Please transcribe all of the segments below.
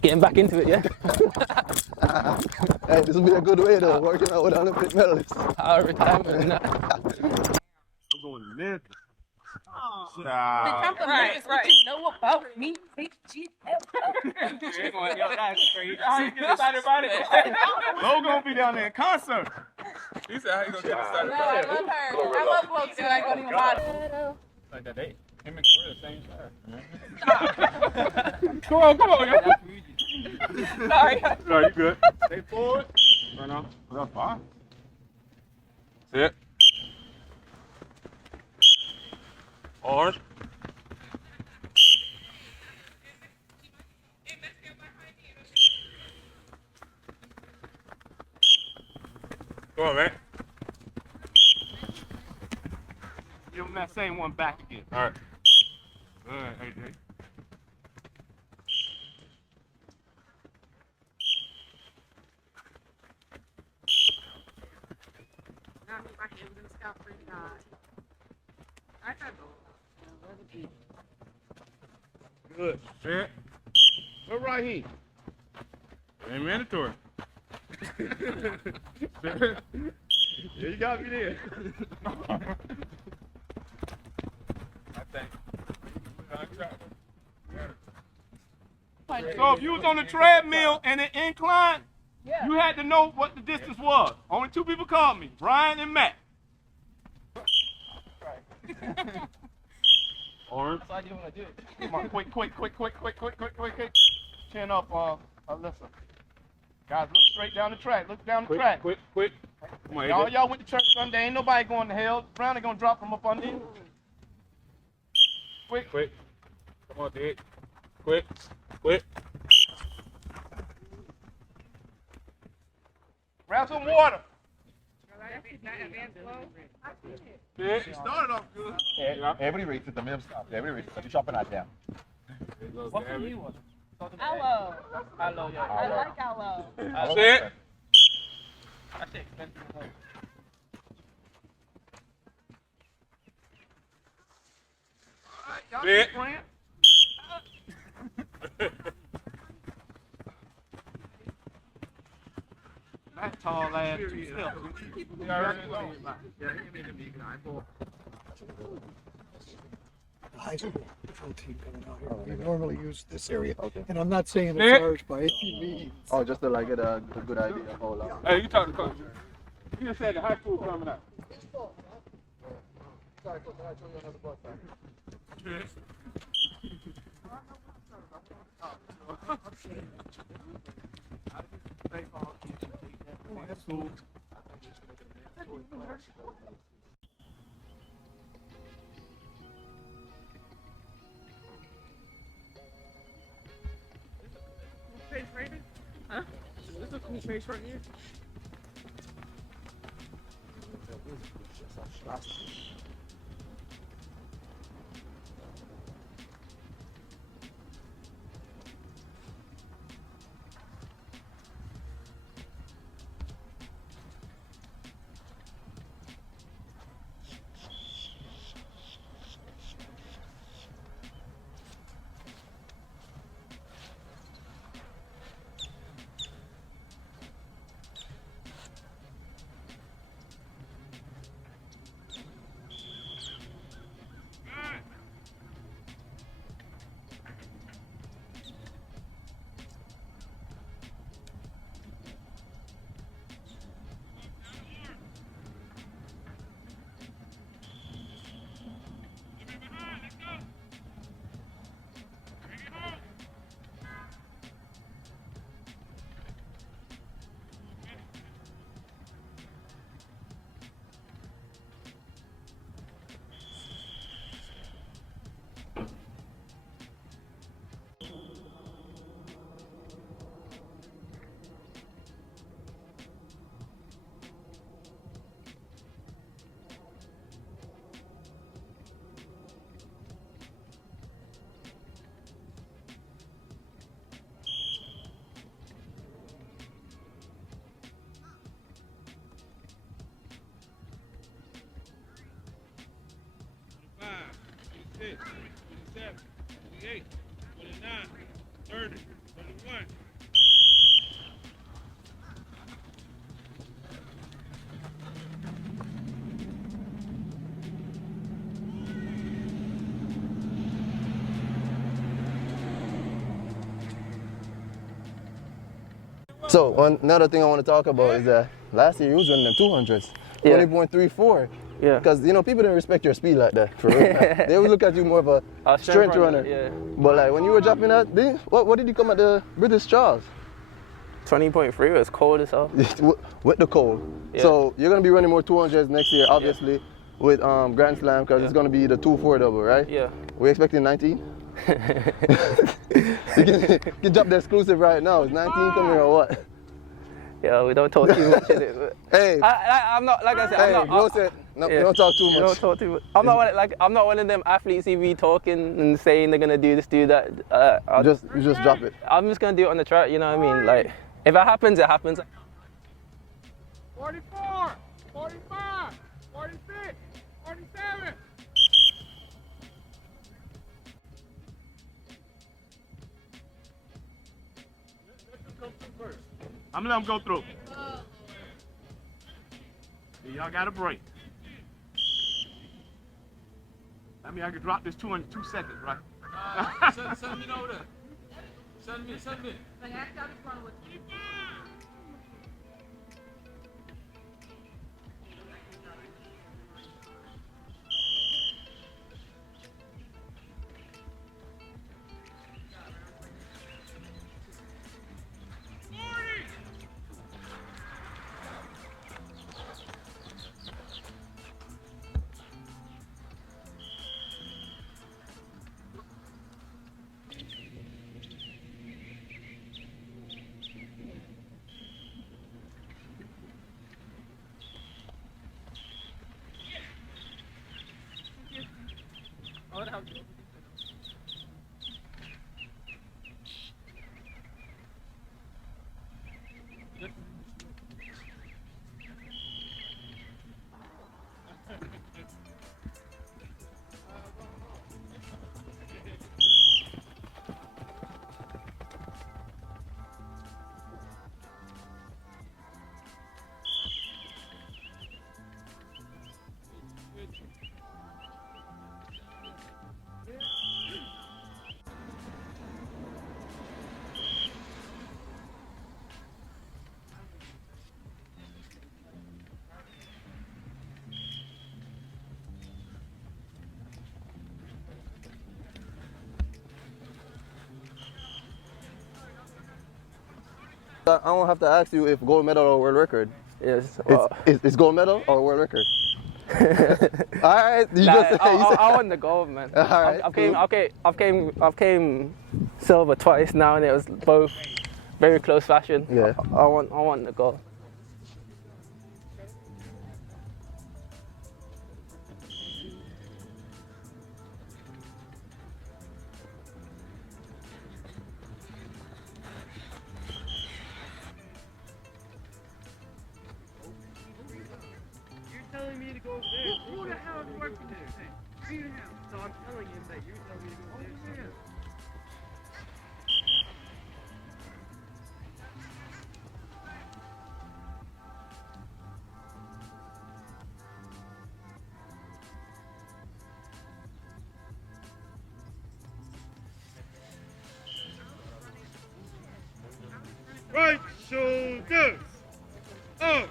Getting back into it, yeah? Hey, this will be a good way though, working out with Olympic medalists. Our retirement, nah. I'm going to Memphis. Right, right. You know about me, Lo gonna be down there in concert. He said, how you gonna get excited No, about I it? love her. I love Lo too. I don't even lie. Like that, they, him and Korea, same shirt. Come on, yo. Sorry. No, you good. Stay forward. Right now. That's fine. That's it. Orange. Come on, man. Give him that same one back again. All right. Good, AJ. Good. Set. What right here? Ain't mandatory. Yeah, you got me there. I think. So if you was on the treadmill and it inclined, you had to know what the distance was. Only two people called me, Brian and Matt. Orange. That's why you want to do it. Come on, quick. Chin up, Alyssa. Guys, look straight down the track. Look down the track. Quick. Come on, y'all went to church Sunday. Ain't nobody going to hell. Brown ain't gonna drop from up under you. Quick. Come on, Dick. Quick. Grab some water. She started off good. Everybody reads it, the minimum stop. Everybody reads it, so you're shopping that down. What from you was? Aloe. Hello, yeah. I like aloe. That's it. That's expensive. Sit. That tall ass. High school patrol team coming out here. We normally use this area, and I'm not saying it's ours by any means. Oh, just to like get a good idea of how long. Hey, you talk to coach. You just said the high school coming out. Sorry, can I show you another bus back? That's cool. Face right here? Huh? This is a cool face right here. So another thing I want to talk about is that last year you was running them 200s, Yeah. 20.34. Yeah. Because you know people didn't respect your speed like that. For real. They would look at you more of a strength runner. Yeah. But like when you were dropping that, what did you come at the British Trials? 20.3 was cold as hell. With the cold. Yeah. So you're gonna be running more 200s next year, obviously, with Grand Slam because it's gonna be the 2-4 double, right? Yeah. We're expecting 19. you can drop the exclusive right now. Is 19 coming or what? Yeah, we don't talk too much in it. But Hey. I'm not, like I said, Hey, I'm not. we don't talk too We much. don't talk too much. I'm not one of them athletes who be talking and saying they're gonna do this, do that. You just drop it. I'm just gonna do it on the track. You know what I mean? Like, if it happens, it happens. 44, 45, 46, 47. I'm gonna let them go through. Y'all got a break. That means I can drop this 2 in 2 seconds, right? Send me over there. Send me. I don't have to ask you if gold medal or world record. Yes. It's gold medal or world record? All right. I won the gold, man. All right, I've came silver twice now, and it was both very close fashion. Yeah. I want the gold. You're telling me to go over there. Who the hell is working there? Read him. So I'm telling him that you're telling me to go over there. Right shoulders up.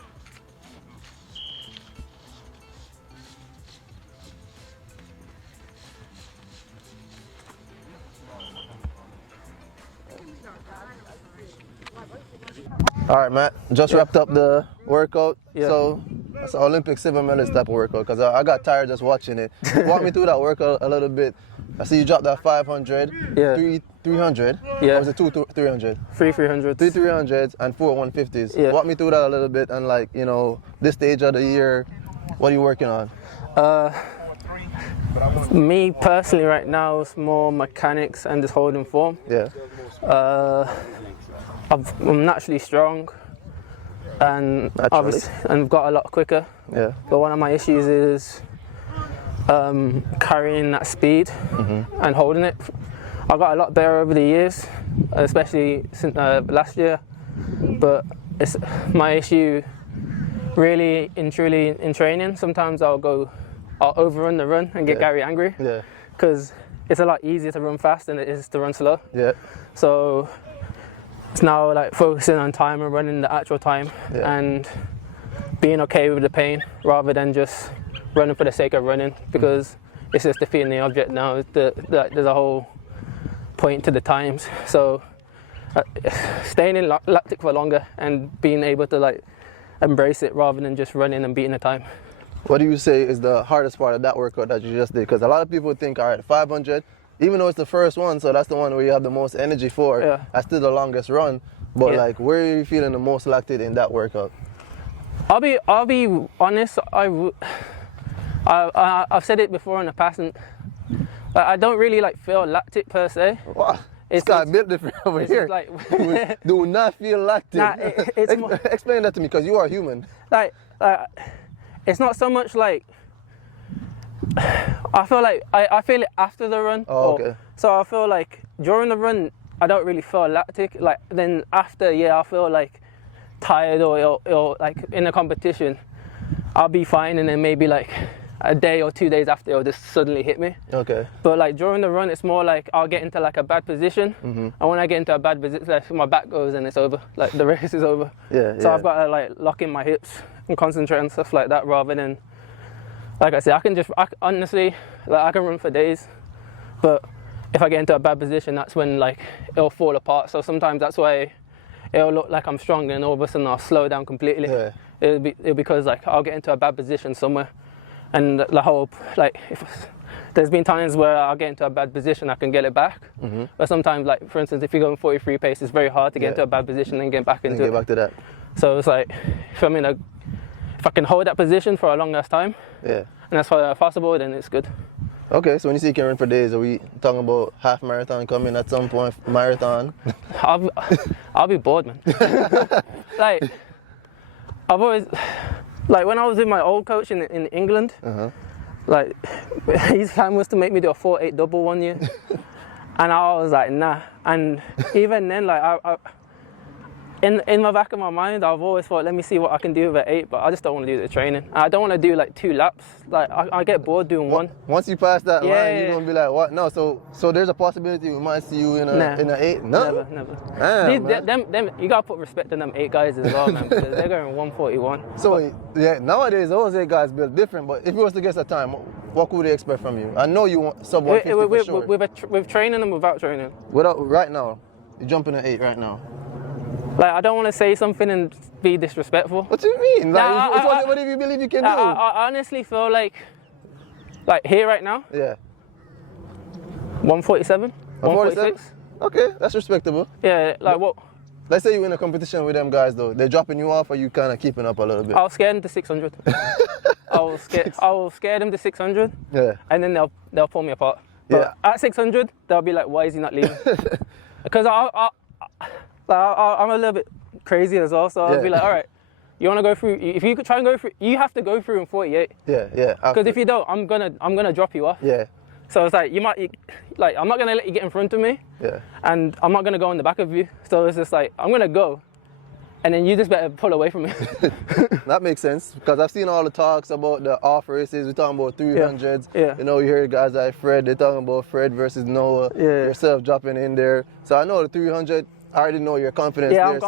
All right, Matt. Just wrapped up the workout. Yeah. So it's an Olympic silver medalist type of workout because I got tired just watching it. Walk me through that workout a little bit. I see you dropped that 500, Yeah. 300. Yeah. Or was it 300? 300s. 300s and 4 150s. Yeah. Walk me through that a little bit and like, you know, this stage of the year, what are you working on? Me personally right now is more mechanics and just holding form. Yeah. I'm naturally strong and Naturally. I've got a lot quicker. Yeah. But one of my issues is carrying that speed and holding it. I got a lot better over the years, especially since last year. But it's my issue really in training. Sometimes I'll overrun the run and get Gary angry. Yeah. Because it's a lot easier to run fast than it is to run slow. Yeah. So it's now like focusing on time and running the actual time and being okay with the pain rather than just running for the sake of running, because it's just defeating the object now. There's a whole point to the times. So staying in lactic for longer and being able to like embrace it rather than just running and beating the time. What do you say is the hardest part of that workout that you just did? Because a lot of people think, all right, 500, even though it's the first one, so that's the one where you have the most energy for, that's still the longest run. But like, where are you feeling the most lactate in that workout? I'll be honest. I've said it before in the past, and I don't really like feel lactic per se. Wow. It's got built different over here. Like, do not feel lactic. Nah, it's more, explain that to me, because you are human. Like, it's not so much like, I feel like I feel it after the run. Oh, okay. So I feel like during the run, I don't really feel lactic. Like then after, I feel like tired or like in a competition, I'll be fine, and then maybe like a day or 2 days after, it'll just suddenly hit me. Okay. But like during the run, it's more like I'll get into like a bad position, and when I get into a bad position, like my back goes and it's over. Like the race is over. So I've got to like lock in my hips and concentrate on stuff like that, rather than, like I said, honestly, like I can run for days, but if I get into a bad position, that's when like it'll fall apart. So sometimes that's why it'll look like I'm strong, and all of a sudden I'll slow down completely. It'll be because like I'll get into a bad position somewhere, and the whole like there's been times where I'll get into a bad position, I can get it back. But sometimes, like for instance, if you're going 43 pace, it's very hard to get into a bad position and get back into it. Get back to that. So it's like if I can hold that position for a long enough time, and that's possible, then it's good. Okay, so when you say you can run for days, are we talking about half marathon coming at some point, marathon? I'll be bored, man. Like, I've always, like when I was with my old coach in England, like his plan was to make me do a 4.8 double 1 year, and I was like, nah. And even then, like in my back of my mind, I've always thought, let me see what I can do with an 8, but I just don't want to do the training. I don't want to do like 2 laps. Like I get bored doing one. Once you pass that line, you're gonna be like, what? No, so there's a possibility we might see you in an 8. No, never. Damn, them, you gotta put respect on them 8 guys as well, man, because they're going 141. So nowadays those 8 guys built different. But if you was to guess a time, what could they expect from you? I know you want sub 150 for sure. With training and without training. Right now, you're jumping an 8 right now. Like, I don't want to say something and be disrespectful. What do you mean? Like, what do you believe you can do? I honestly feel like here right now. 147, 146. Okay, that's respectable. Yeah, like what? Let's say you're in a competition with them guys though. They're dropping you off, or you kind of keeping up a little bit? I'll scare them to 600. I'll scare them to 600. And then they'll pull me apart. But at 600, they'll be like, why is he not leaving? Because I'm a little bit crazy as well, so I'll be like, all right, you want to go through? If you could try and go through, you have to go through in 48. Because if you don't, I'm gonna drop you off. So it's like I'm not gonna let you get in front of me. And I'm not gonna go in the back of you. So it's just like I'm gonna go, and then you just better pull away from me. That makes sense, because I've seen all the talks about the off races. We're talking about 300s. You know, you hear guys like Fred. They're talking about Fred versus Noah. Yourself dropping in there. So I know the 300. I already know your confidence there.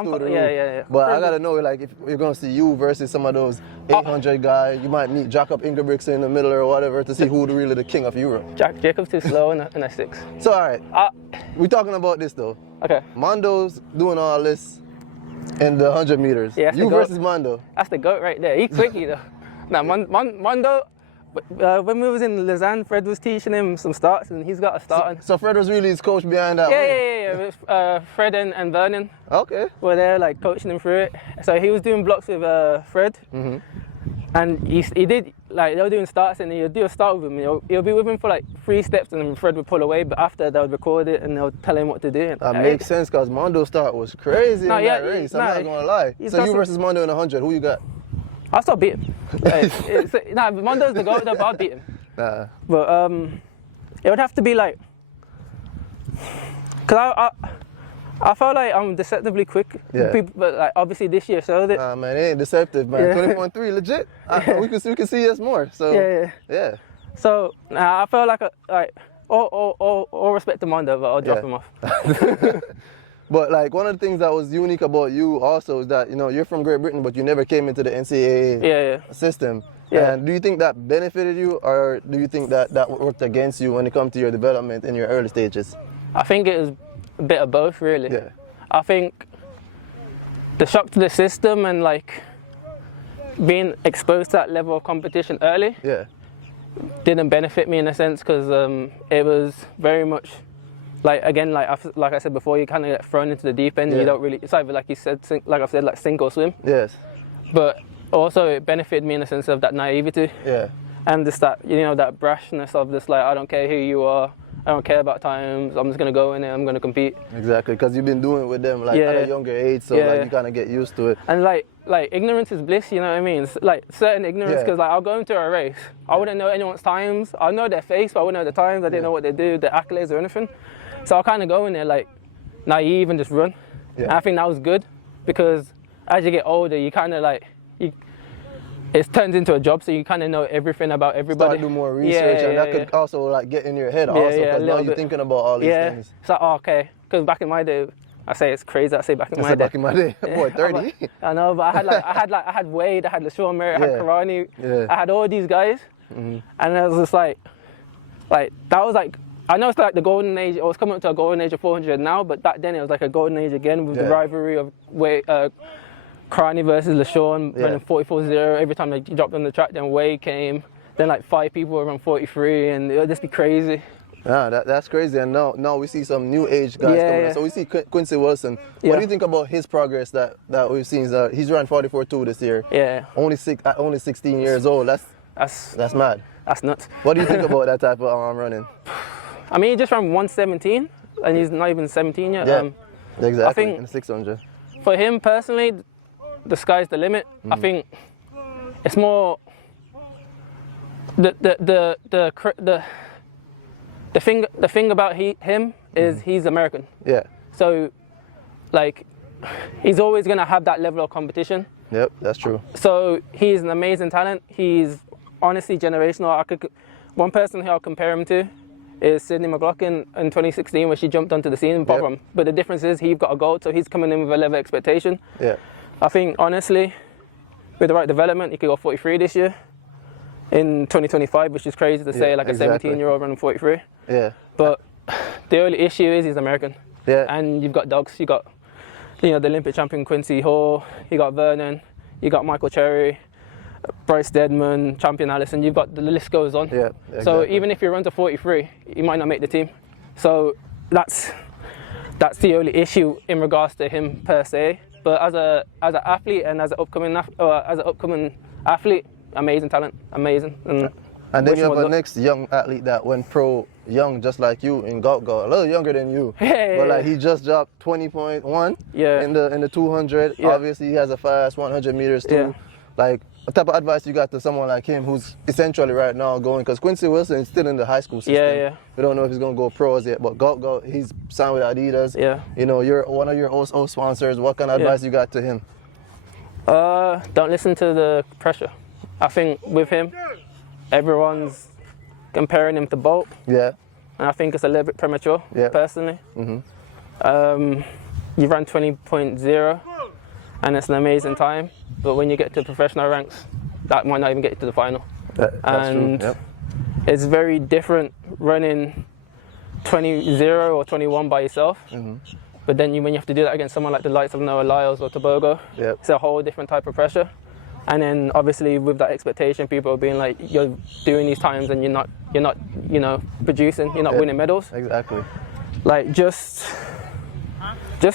But I gotta know, like, if you're gonna see you versus some of those 800 guys, you might meet Jacob Ingebrigtsen in the middle or whatever to see who's really the king of Europe. Jacob's too slow in a 6. So all right, we're talking about this though. Okay. Mondo's doing all this in the 100 meters. You versus Mondo. That's the GOAT right there. He's quickie though. Now Mondo. When we was in Lausanne, Fred was teaching him some starts, and he's got a start. So Fred was really his coach behind that? Yeah. Fred and Vernon. Okay. Were there like coaching him through it. So he was doing blocks with Fred, and he did like they were doing starts, and he'll do a start with him. He'll be with him for like 3 steps, and then Fred would pull away. But after they would record it, and they'll tell him what to do. That makes sense, because Mondo's start was crazy in that race. I'm not gonna lie. So you versus Mondo in 100, who you got? I'll still beat him. Mondo's the GOAT, but I'll beat him. But it would have to be like, because I feel like I'm deceptively quick. But like obviously this year showed it. Nah, man, it ain't deceptive, man. 20.3, legit. We can see us more. So yeah. So I feel like all respect to Mondo, but I'll drop him off. But like one of the things that was unique about you also is that, you know, you're from Great Britain, but you never came into the NCAA system. Yeah. And do you think that benefited you, or do you think that that worked against you when it comes to your development in your early stages? I think it was a bit of both, really. Yeah. I think the shock to the system and like being exposed to that level of competition early didn't benefit me in a sense, because it was very much like, again, like I said before, you kind of get thrown into the deep end. You don't really, it's either like you said, like I've said, like sink or swim. Yes. But also it benefited me in the sense of that naivety. Yeah. And just that, you know, that brashness of just like, I don't care who you are, I don't care about times, I'm just going to go in there, I'm going to compete. Exactly, because you've been doing it with them like at a younger age, so like you kind of get used to it. And like ignorance is bliss, you know what I mean? It's like certain ignorance, because like I'll go into a race, I wouldn't know anyone's times, I know their face, but I wouldn't know the times, I didn't know what they do, their accolades or anything. So I'll kind of go in there like naive and just run. And I think that was good, because as you get older, you kind of like, it turns into a job, so you kind of know everything about everybody. Start to do more research, and that could also like get in your head also, because now you're thinking about all these things. It's like, oh, okay, because back in my day, I say it's crazy, I say back in my day. Back in my day, what, 30? I know, but I had Wade, I had LaShawn Merritt, I had Karani, I had all these guys, and it was just like that was like, I know it's like the golden age, it was coming up to a golden age of 400 now, but back then it was like a golden age again with the rivalry of Wade, Karani versus LaShawn, running 44.0 every time they dropped on the track. Then Wade came, then like 5 people were around 43, and it would just be crazy. Yeah, that's crazy. And now we see some new age guys coming in. So we see Quincy Wilson. What do you think about his progress that we've seen? He's run 44.2 this year. Yeah. Only 16 years old. That's mad. That's nuts. What do you think about that type of running? I mean, he just ran 117, and he's not even 17 yet. Yeah, exactly. I think in 600. For him personally, the sky's the limit. I think it's more the thing about him is he's American. Yeah. So like he's always gonna have that level of competition. Yep, that's true. So he's an amazing talent. He's honestly generational. One person who I'll compare him to is Sydney McLaughlin in 2016 when she jumped onto the scene. But the difference is he got a gold, so he's coming in with a level of expectation. Yeah. I think honestly, with the right development, he could go 43 this year in 2025, which is crazy to say, like a 17-year-old running 43. Yeah. But the only issue is he's American. Yeah. And you've got dogs. You got, the Olympic champion Quincy Hall. You got Vernon. You got Michael Cherry, Bryce Deadman, champion Allison. You've got, the list goes on. Yeah. Exactly. So even if you run to 43, you might not make the team. So that's the only issue in regards to him per se. But as an athlete and as an upcoming athlete, amazing talent, amazing. And then you have a next young athlete that went pro young, just like you in Gaut, a little younger than you. But like he just dropped 20.1 in the 200. Yeah. Obviously he has a fast 100 meters too. Yeah. Like, what type of advice you got to someone like him who's essentially right now going, because Quincy Wilson is still in the high school system. Yeah. We don't know if he's going to go pros yet, but Gaut, he's signed with Adidas. Yeah. You're one of your OSO sponsors. What kind of advice you got to him? Don't listen to the pressure. I think with him, everyone's comparing him to Bolt. Yeah. And I think it's a little bit premature, personally. Mm-hmm. You ran 20.0. and it's an amazing time, but when you get to professional ranks, that might not even get you to the final. That's true. Yep. It's very different running 20.0 or 21 by yourself, but then when you have to do that against someone like the likes of Noah Lyles or Tobago, it's a whole different type of pressure. And then obviously with that expectation, people are being like, you're doing these times and you're not producing, you're not winning medals. Exactly. Like just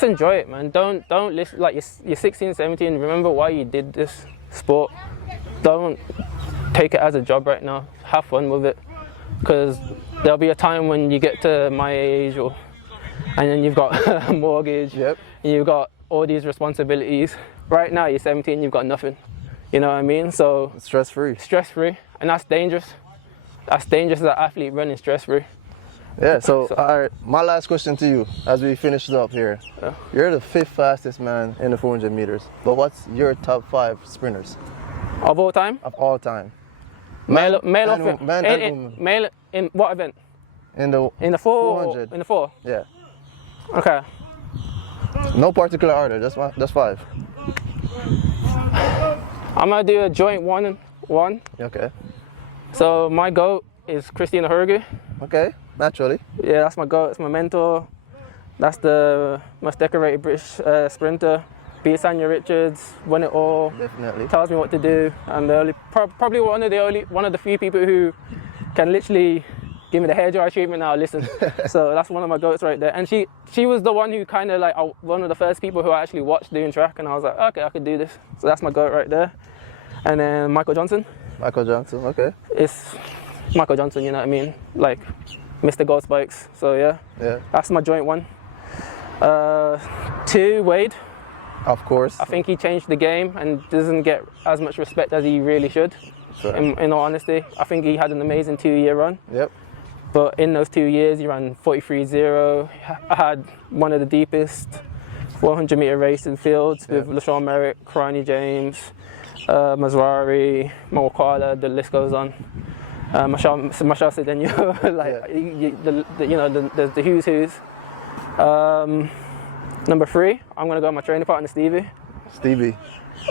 enjoy it, man. Don't listen, like you're 16, 17, remember why you did this sport. Don't take it as a job right now. Have fun with it. Because there'll be a time when you get to my age and then you've got a mortgage, and you've got all these responsibilities. Right now you're 17, you've got nothing. You know what I mean? So stress-free. Stress-free, and that's dangerous. That's dangerous as an athlete, running stress-free. Yeah, so all right, my last question to you as we finish up here. You're the 5th fastest man in the 400 meters, but what's your top 5 sprinters? Of all time? Of all time. Male or female? Man and woman. Male in what event? In the 400. In the 4? Yeah. Okay. No particular order, just 5. I'm gonna do a joint 1 and 1. Okay. So my GOAT is Christina Hurgu. Okay, naturally. Yeah, that's my GOAT. That's my mentor. That's the most decorated British sprinter. Beat Sanya Richards, won it all. Definitely. Tells me what to do. And probably one of the few people who can literally give me the hairdryer treatment. Now listen. So that's one of my GOATs right there. And she was the one who kind of like one of the first people who I actually watched doing track, and I was like, okay, I could do this. So that's my GOAT right there. And then Michael Johnson. Michael Johnson. Okay. It's Michael Johnson. You know what I mean? Like Mr. Gold Spikes. So yeah. Yeah. That's my joint 1. 2, Wade. Of course. I think he changed the game and doesn't get as much respect as he really should. Sure. In all honesty, I think he had an amazing 2-year run. Yep. But in those 2 years, he ran 43.0. I had one of the deepest 400-meter race in fields with LaShawn Merritt, Karani James, Mazrari, Mawakala. The list goes on. Marshall Cedeno, like there's the who's. Number 3, I'm going to go with my training partner, Stevie.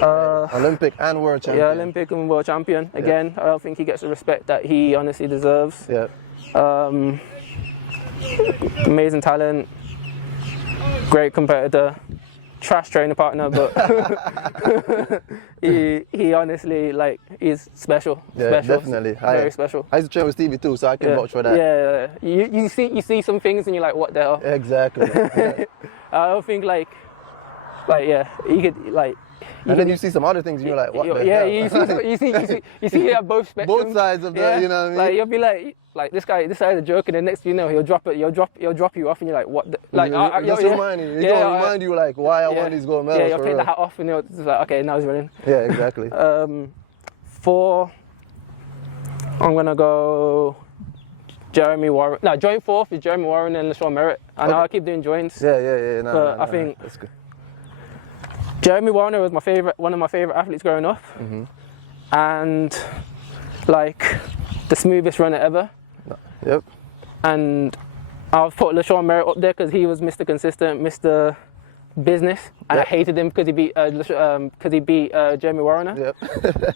Olympic and world champion. Yeah, Olympic and world champion. Again, I don't think he gets the respect that he honestly deserves. Yeah. Amazing talent, great competitor, trash training partner, but he honestly, like, he's special. Yeah, special, definitely. Very special. I used to train with Stevie too, so I can vouch for that. Yeah, you see some things and you're like, what the hell? Exactly. Yeah. I don't think like he could like. And then you see some other things and you're like, what the hell? Yeah, you see both spectrums. Both sides of the, you know what I mean? Like you'll be like this guy's a joke, and then next thing you know, he'll drop you off, and you're like, what? Like, just remind you. He's gonna remind you like why I want these gold medals. Yeah, you'll take the hat off, and you're just like, okay, now he's running. Yeah, exactly. 4, I'm gonna go Jeremy Warren. No, joint 4th is Jeremy Warren and LaShawn Merritt. I know I keep doing joints. Yeah. But I think that's good. Jeremy Warner was one of my favorite athletes growing up, and like the smoothest runner ever. Yep. And I've put LaShawn Merritt up there because he was Mr. Consistent, Mr. Business, and I hated him because he beat Jeremy Warner. Yep.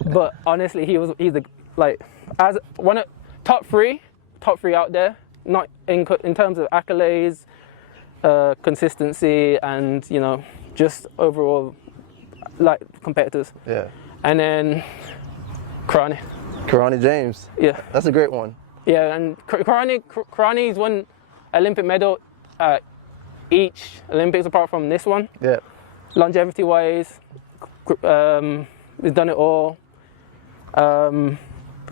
But honestly, he's as one of top three out there. Not in terms of accolades, consistency, and just overall like competitors. Yeah. And then Karani James. Yeah. That's a great one. Yeah, and Karani's won Olympic medal each Olympics apart from this one. Yeah. Longevity wise, he's done it all.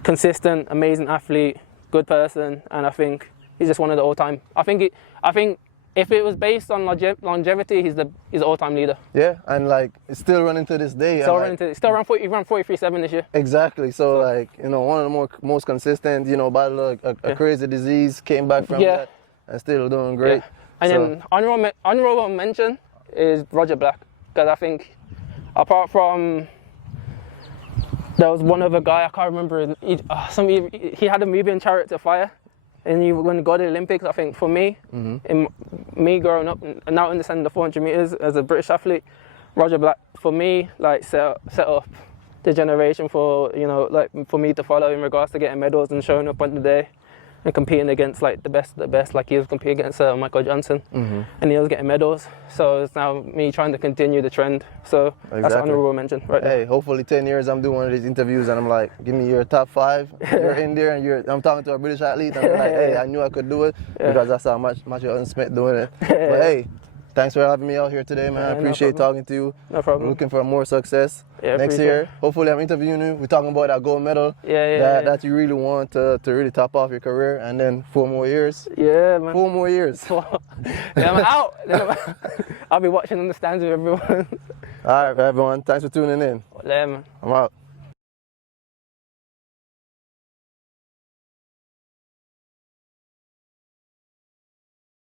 Consistent, amazing athlete, good person, and I think he's just one of the all-time. I think if it was based on longevity, he's the all-time leader. Yeah, and like it's still running to this day. Still ran 43.7 this year. Exactly. So like one of the most consistent. Battled a crazy disease, came back from that, and still doing great. Yeah. And then honorable mention is Roger Black, because I think apart from there was one other guy I can't remember. He had a movie in Chariot of Fire. And you were going to go to the Olympics. I think for me, in me growing up and now understanding the 400 meters as a British athlete, Roger Black for me like set up the generation for for me to follow in regards to getting medals and showing up on the day and competing against like the best of the best. Like he was competing against Michael Johnson, and he was getting medals. So it's now me trying to continue the trend. So that's an honorable mention, right? Hey, hopefully 10 years I'm doing one of these interviews and I'm like, give me your top 5. You're in there and I'm talking to a British athlete and I'm like, hey, I knew I could do it because I saw Hudson-Smith doing it. But hey, thanks for having me out here today, man. I appreciate talking to you. No problem. I'm looking for more success next year. Hopefully I'm interviewing you. We're talking about that gold medal that you really want to really top off your career, and then 4 more years. Yeah, man. 4 more years. Then I'm out. I'll be watching in the stands with everyone. All right, everyone. Thanks for tuning in. Yeah, man. I'm out.